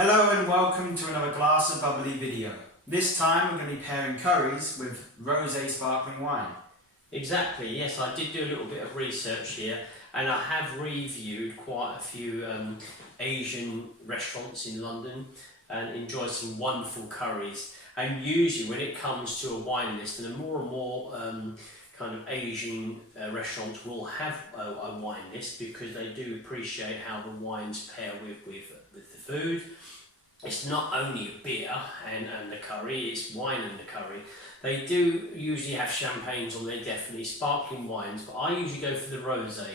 Hello and welcome to another glass of bubbly video. This time we're going to be pairing curries with rosé sparkling wine. Exactly, yes, I did do a little bit of research here and I have reviewed quite a few Asian restaurants in London and enjoyed some wonderful curries. And usually when it comes to a wine list, and more and more kind of Asian restaurants will have a wine list because they do appreciate how the wines pair with the food. It's not only beer and the curry, it's wine and the curry. They do usually have champagnes on there, definitely, sparkling wines, but I usually go for the rosé.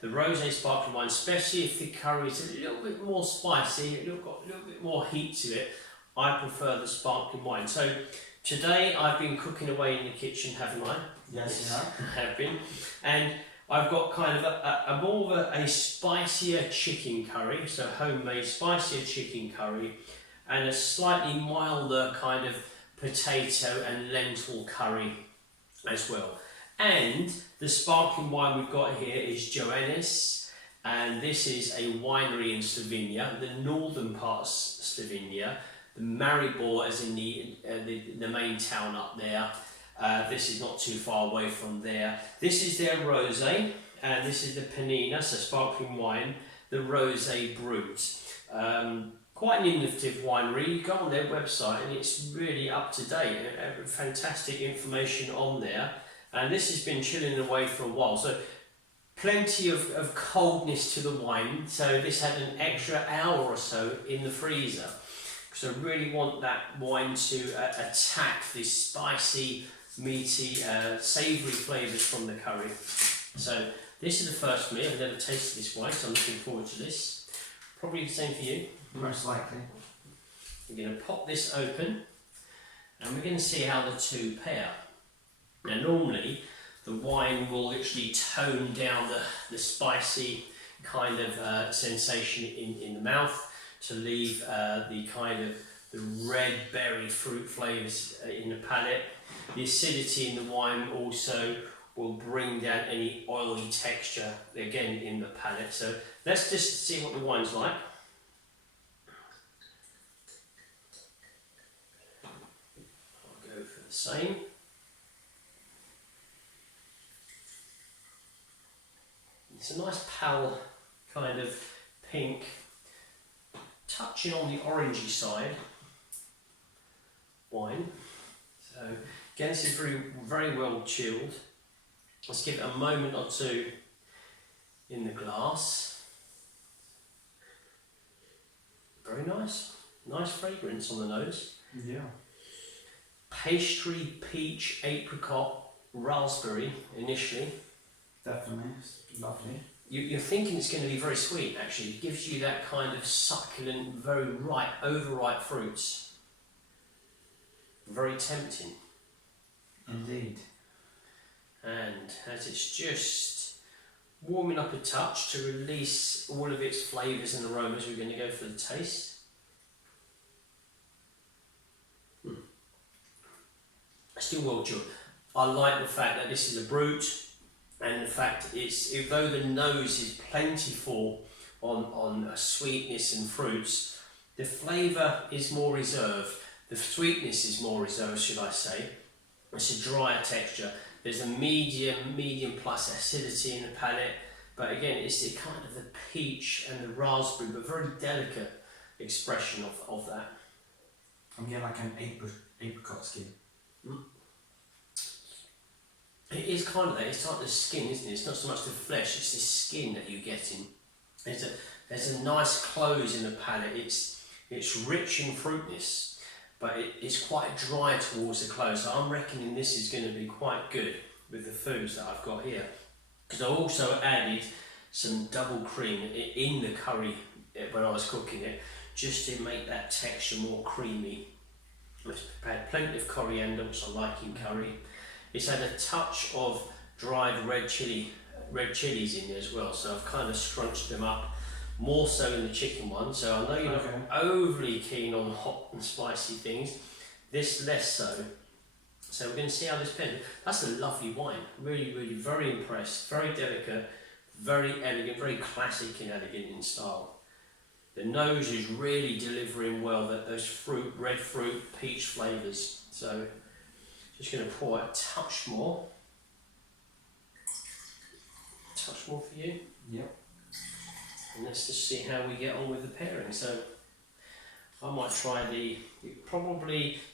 The rosé sparkling wine, especially if the curry is a little bit more spicy, got a little bit more heat to it, I prefer the sparkling wine. So today I've been cooking away in the kitchen, haven't I? Yes, you have. I have been. And I've got kind of a more of a spicier chicken curry, so homemade spicier chicken curry, and a slightly milder kind of potato and lentil curry as well. And the sparkling wine we've got here is Joannes, and this is a winery in Slovenia, the northern part of Slovenia, the Maribor as in the main town up there. This is not too far away from there. This is their rosé, and this is the panina, so sparkling wine, the Rosé brut. Quite an innovative winery. You go on their website and it's really up to date. Fantastic information on there. And this has been chilling away for a while. So plenty of coldness to the wine. So this had an extra hour or so in the freezer. So I really want that wine to attack these spicy, meaty, savoury flavours from the curry. So this is the first for me. I've never tasted this wine, so I'm looking forward to this. Probably the same for you. Most likely. We're going to pop this open and we're going to see how the two pair. Now normally the wine will literally tone down the spicy kind of sensation in the mouth to leave the kind of the red berry fruit flavours in the palate. The acidity in the wine also will bring down any oily texture again in the palate. So let's just see what the wine's like. I'll go for the same. It's a nice pale kind of pink, touching on the orangey side wine. So again, this is very well chilled. Let's give it a moment or two in the glass. Very nice. Nice fragrance on the nose. Yeah. Pastry, peach, apricot, raspberry initially. Definitely. It's lovely. You're thinking it's going to be very sweet actually. It gives you that kind of succulent, very ripe, overripe fruits. Very tempting. Indeed. And as it's just warming up a touch to release all of its flavours and aromas, we're going to go for the taste. Still well chilled. I like the fact that this is a brut, and the fact although the nose is plentiful on sweetness and fruits, the flavour is more reserved. The sweetness is more reserved, should I say. It's a drier texture. There's a medium plus acidity in the palate, but again, it's the kind of the peach and the raspberry, but very delicate expression of that. I'm getting like an apricot skin. It is kind of that. It's like the skin, isn't it? It's not so much the flesh; it's the skin that you're getting. There's a nice close in the palate. It's rich in fruitness, but it's quite dry towards the close. So I'm reckoning this is going to be quite good with the foods that I've got here. Because I also added some double cream in the curry when I was cooking it, just to make that texture more creamy. I've prepared plenty of coriander, which I like in curry. It's had a touch of dried red chilies in there as well, so I've kind of scrunched them up, more so in the chicken one. So I know you're not overly keen on hot and spicy things, this less so. So we're going to see how this pairs. That's a lovely wine, really very impressed, very delicate, very elegant, very classic and elegant in style. The nose is really delivering well, those fruit, red fruit, peach flavours. So just going to pour a touch more. Touch more for you. Yep. And let's just see how we get on with the pairing. So I might try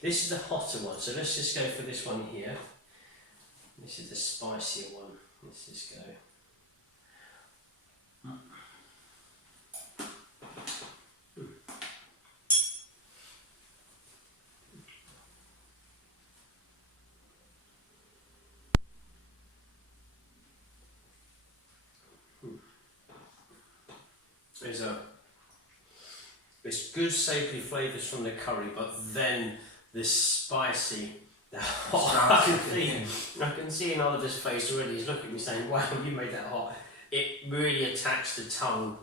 this is the hotter one, so let's just go for this one here. This is the spicier one. Let's just go. There's good savoury flavours from the curry, but then the spicy, the hot. I can see in Oliver's face already. He's looking at me saying, "Wow, you made that hot." It really attacks the tongue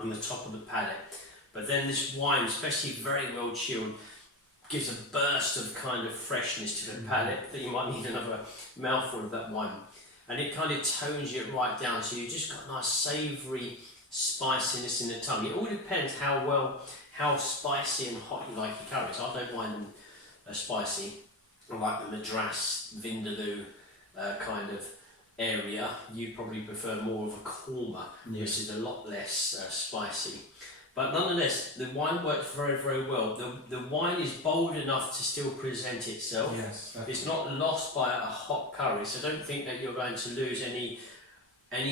on the top of the palate. But then this wine, especially very well chilled, gives a burst of kind of freshness to the palate that you might need another mouthful of that wine, and it kind of tones it right down. So you just got a nice savoury spiciness in the tongue. It all depends how spicy and hot you like your curries. I don't mind them spicy. I like the Madras, Vindaloo kind of area. You probably prefer more of a korma, which is a lot less spicy. But nonetheless, the wine works very, very well. The wine is bold enough to still present itself. Yes, it's not lost by a hot curry, so don't think that you're going to lose any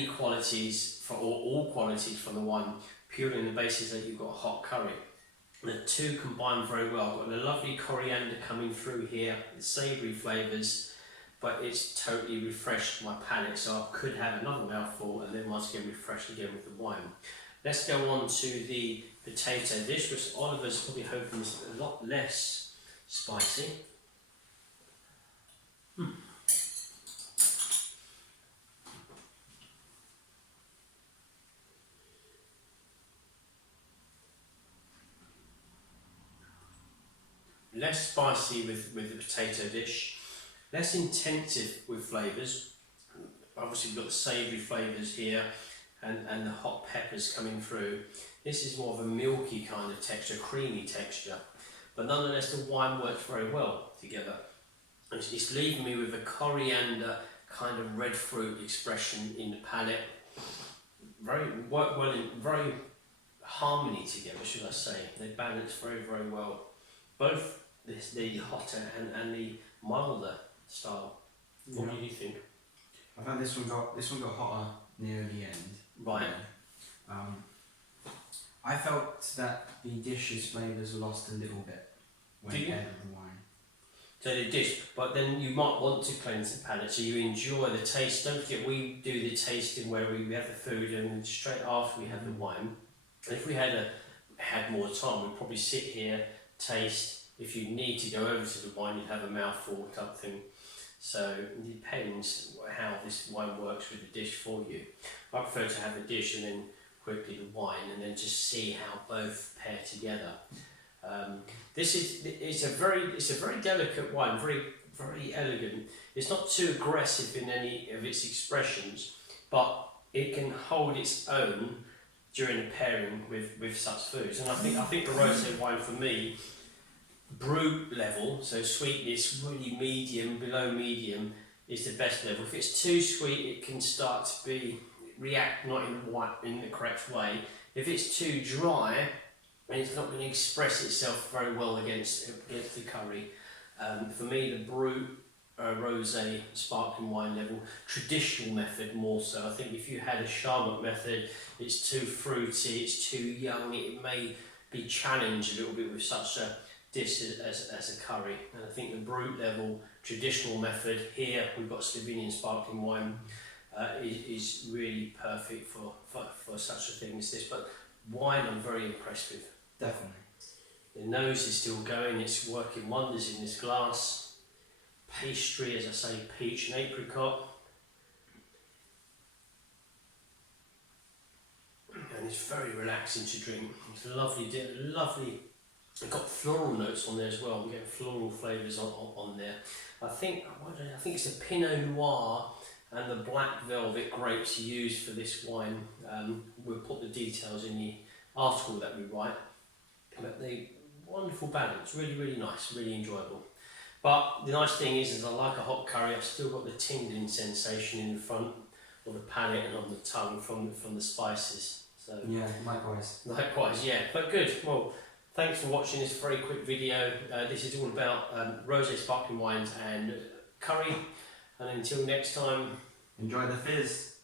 qualities or all qualities from the wine purely on the basis that you've got a hot curry. The two combine very well. I've got a lovely coriander coming through here, the savoury flavours, but it's totally refreshed my palate, so I could have another mouthful and then once again refreshed again with the wine. Let's go on to the potato dish, which Oliver's probably hoping is a lot less spicy. Less spicy with the potato dish, less intensive with flavours. Obviously we've got the savoury flavours here and the hot peppers coming through. This is more of a milky kind of texture, creamy texture, but nonetheless the wine works very well together. It's leaving me with a coriander kind of red fruit expression in the palate. Work well in very harmony together, should I say. They balance very, very well. Both the hotter and the milder style. What do you think? I found this one got hotter near the end. Right. I felt that the dish's flavours lost a little bit when added the wine. So the dish, but then you might want to cleanse the palate so you enjoy the taste. Don't forget, we do the tasting where we have the food and straight after we have the wine. And if we had more time, we'd probably sit here, taste. If you need to go over to the wine, you'd have a mouthful type thing. So it depends how this wine works with the dish for you. I prefer to have the dish and then quickly the wine, and then just see how both pair together. It's a very delicate wine, very very elegant. It's not too aggressive in any of its expressions, but it can hold its own during the pairing with such foods. And I think the rosé wine for me, brut level, so sweetness really medium, below medium, is the best level. If it's too sweet, it can start to react not in the correct way. If it's too dry, then it's not going to express itself very well against the curry. For me, the brut rosé sparkling wine level, traditional method more so. I think if you had a Charlotte method, it's too fruity, it's too young, it may be challenged a little bit with such a dish as a curry. And I think the brut level, traditional method, here we've got Slovenian sparkling wine, is really perfect for such a thing as this. But wine I'm very impressed with. Definitely. The nose is still going, it's working wonders in this glass. Pastry, as I say, peach and apricot. And it's very relaxing to drink. It's lovely. It's got floral notes on there as well. We get floral flavours on there. I think it's the Pinot Noir and the Black Velvet grapes used for this wine. We'll put the details in the article that we write. But the wonderful balance, really, really nice, really enjoyable. But the nice thing is I like a hot curry, I've still got the tingling sensation in the front of the palate and on the tongue from the spices. So Yeah, likewise. likewise, yeah. But good. Well, thanks for watching this very quick video. This is all about rosé sparkling wines and curry. And until next time, Enjoy the fizz.